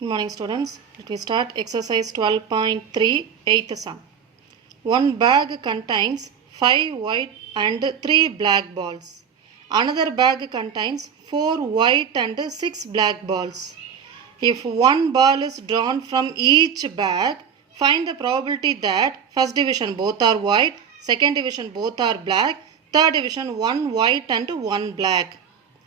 Good morning, students. Let me start exercise 12.3, 8th sum. One bag contains 5 white and 3 black balls. Another bag contains 4 white and 6 black balls. If one ball is drawn from each bag, find the probability that first division both are white, second division both are black, third division one white and one black.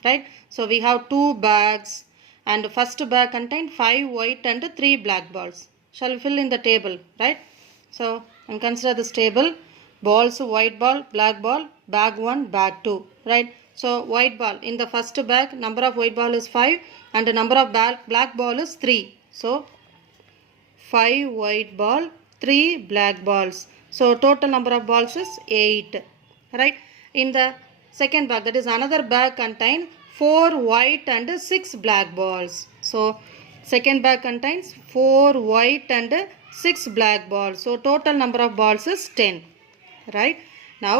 Right? So we have 2 bags and first bag contained 5 white and 3 black balls. Shall we fill in the table, right? So and consider this table: balls, white ball, black ball, bag 1, bag 2, right? So white ball, in the first bag number of white ball is 5 and the number of black ball is 3. So 5 white ball, 3 black balls. So total number of balls is 8, right? In the second bag, that is another bag, contain 4 white and 6 black balls. So second bag contains 4 white and 6 black balls. So total number of balls is 10, right? Now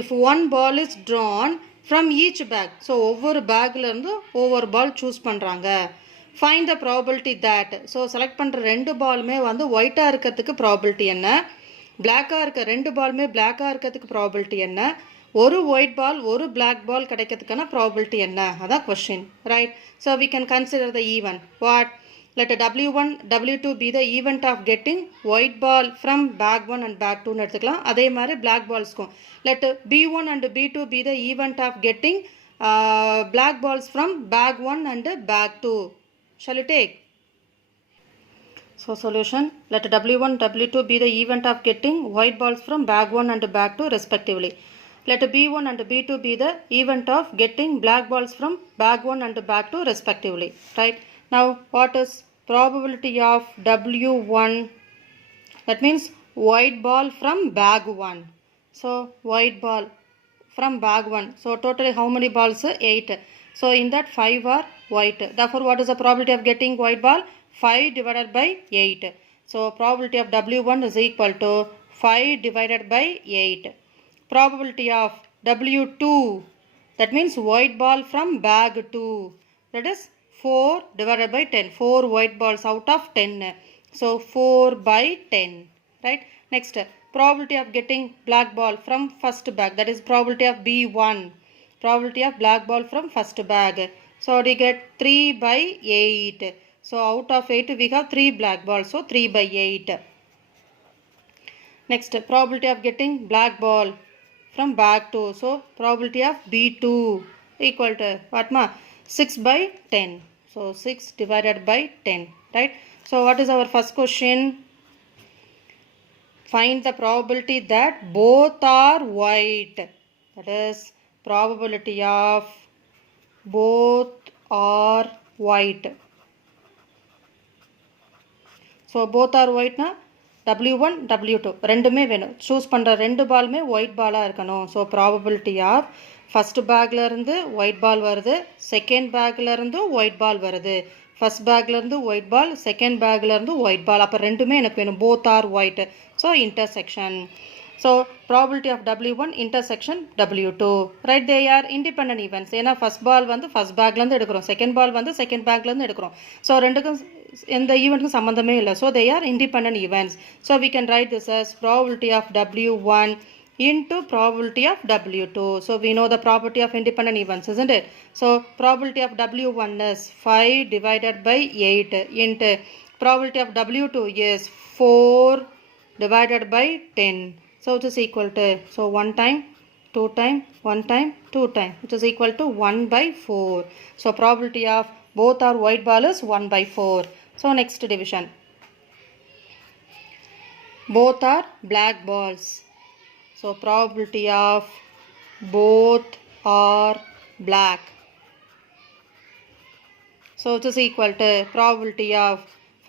if one ball is drawn from each bag, so ஒவ்வொரு பேக்ல இருந்து ஒவ்வொரு பால் choose பண்றாங்க. Find the probability that, so select பண்ற ரெண்டு பாலுமே வந்து ஒயிட்டா இருக்கிறதுக்கு probability என்ன, பிளாக்கா இருக்க ரெண்டு பாலுமே பிளாக்கா இருக்கிறதுக்கு probability என்ன, ஒரு ஒயிட் பால் ஒரு பிளாக் பால் கிடைக்கிறதுக்கான probability என்ன, அதான் question, right? So we can consider the event. What? Let W1, W2 be the event of getting white ball from bag 1 and bag 2 எடுத்துக்கலாம். அதே மாதிரி black balls-க்கும் let B1 and B2 be the event of getting black balls from bag 1 and bag 2. Shall we take? So solution, let W1, W2 be the event of getting white balls from bag 1 and bag 2 respectively. Let B1 and B2 be the event of getting black balls from bag 1 and bag 2 respectively, right? Now what is probability of W1? That means white ball from bag 1. So white ball from bag 1. So totally how many balls? 8. So in that 5 are white. Therefore what is the probability of getting white ball? 5 divided by 8. So probability of W1 is equal to 5 divided by 8. Probability of W2, that means white ball from bag 2, that is 4 divided by 10. 4 white balls out of 10. So 4 by 10, right? Next, probability of getting black ball from first bag, that is probability of B1. Probability of black ball from first bag. So we get 3 by 8. So out of 8 we have 3 black balls. So 3 by 8. Next, probability of getting black ball from bag 2. So probability of B2 equal to what ma? 6 by 10. So 6 divided by 10, right? So what is our first question? Find the probability that both are white. That is probability of both are white. So both are white na W1, W2 ரெண்டுமே வேணும். Choose பண்ணுற ரெண்டு பாலுமே white பாலாக இருக்கணும். So probability of first பேக்லேருந்து white ball வருது, second பேக்லேருந்து white ball வருது, ஃபஸ்ட் பேக்லேருந்து ஒயிட் பால், செகண்ட் பேக்லேருந்து ஒயிட் பால், அப்போ ரெண்டுமே எனக்கு வேணும். Both are white. So intersection. So probability of W1 intersection W2, right? They are independent events. ஏன்னா ஃபஸ்ட் பால் வந்து ஃபஸ்ட் பேக்லேருந்து எடுக்கிறோம், செகண்ட் பால் வந்து செகண்ட் பேக்லேருந்து எடுக்கிறோம். ஸோ ரெண்டுக்கும் எந்த ஈவெண்ட்டுக்கும் சம்மந்தமே இல்லை. So they are independent events. So we can write this as probability of W1 into probability of W2. So we know the property of independent events, isn't it? So probability of W1 is 5 divided by 8 into probability of W2 is 4 divided by 10. So it is equal to, so 1 time, 2 time, 1 time, 2 time, which is equal to 1 by 4. So probability of both are white ball is 1 by 4. So next division. Both are black balls. So probability of both are black. So it is equal to probability of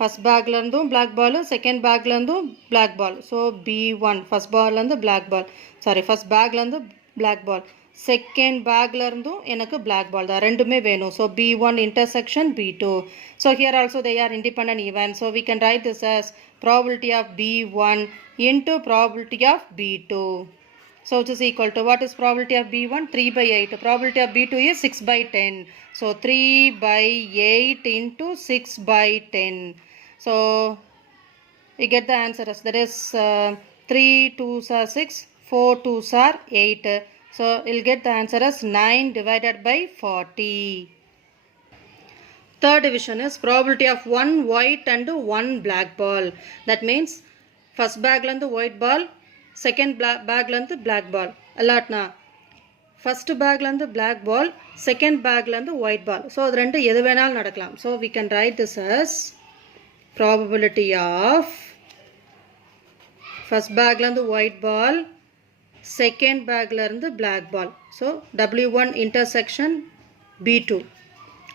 first bag lerndum black ball, second bag lerndum black ball. So B1 first ball lerndum black ball. Sorry, first bag lerndum black ball. Second bag lerndum enakku black ball da rendume venum. So B1 intersection B2. So here also they are independent events. So we can write this as probability of B1 into probability of B2. So which is equal to, what is probability of B1? 3 by 8. Probability of B2 is 6 by 10. So 3 by 8 into 6 by 10. So we get the answer as, that is 3 2s are 6, 4 2s are 8. So we'll get the answer as 9 divided by 40. Third division is probability of one white and one black ball. That means first bag la white ball, second bag la black ball. Allatna first bag la black ball, second bag la white ball. So adu rendu edhu venal nadakalam. So we can write this as probability of first bag la white ball, second bag la black ball. So W1 intersection B2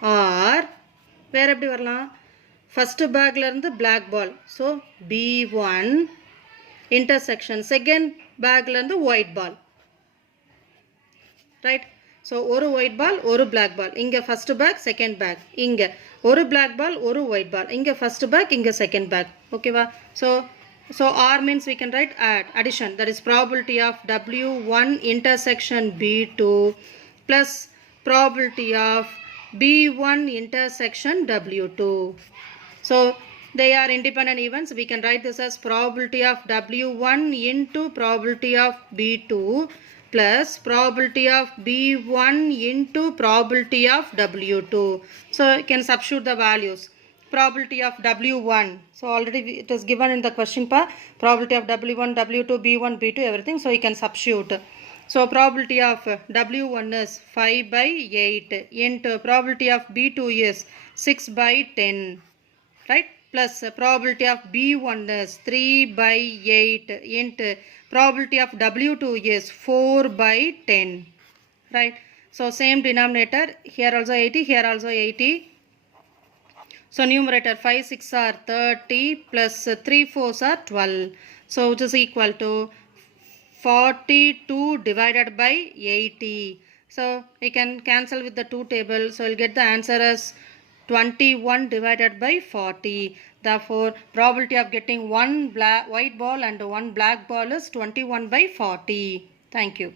or வேற எப்படி வரலாம், first பேக்ல இருந்து black ball, so B1 intersection second பேக்ல இருந்து white ball, right. So ஒரு white ball ஒரு black ball, இங்கே ஃபர்ஸ்ட் பேக் செகண்ட் பேக், இங்கே ஒரு black ball ஒரு ஒயிட் பால், இங்கே ஃபர்ஸ்ட் பேக் இங்கே செகண்ட் பேக், ஓகேவா. So R means we can write addition, that is probability of W1 intersection B2 plus probability of B1 intersection W2. So they are independent events. We can write this as probability of W1 into probability of B2 plus probability of B1 into probability of W2. So you can substitute the values. Probability of W1. So already it is given in the question part. Probability of W1, W2, B1, B2, everything. So you can substitute. So probability of W1 is 5 by 8 into probability of B2 is 6 by 10, right, plus probability of B1 is 3 by 8 into probability of W2 is 4 by 10, right. So same denominator, here also 80, here also 80. So numerator 5 6 are 30 plus 3 4s are 12. So which is equal to 42 divided by 80. So we can cancel with the 2 table. So we'll get the answer as 21 divided by 40. Therefore, probability of getting one white ball and one black ball is 21 by 40. Thank you.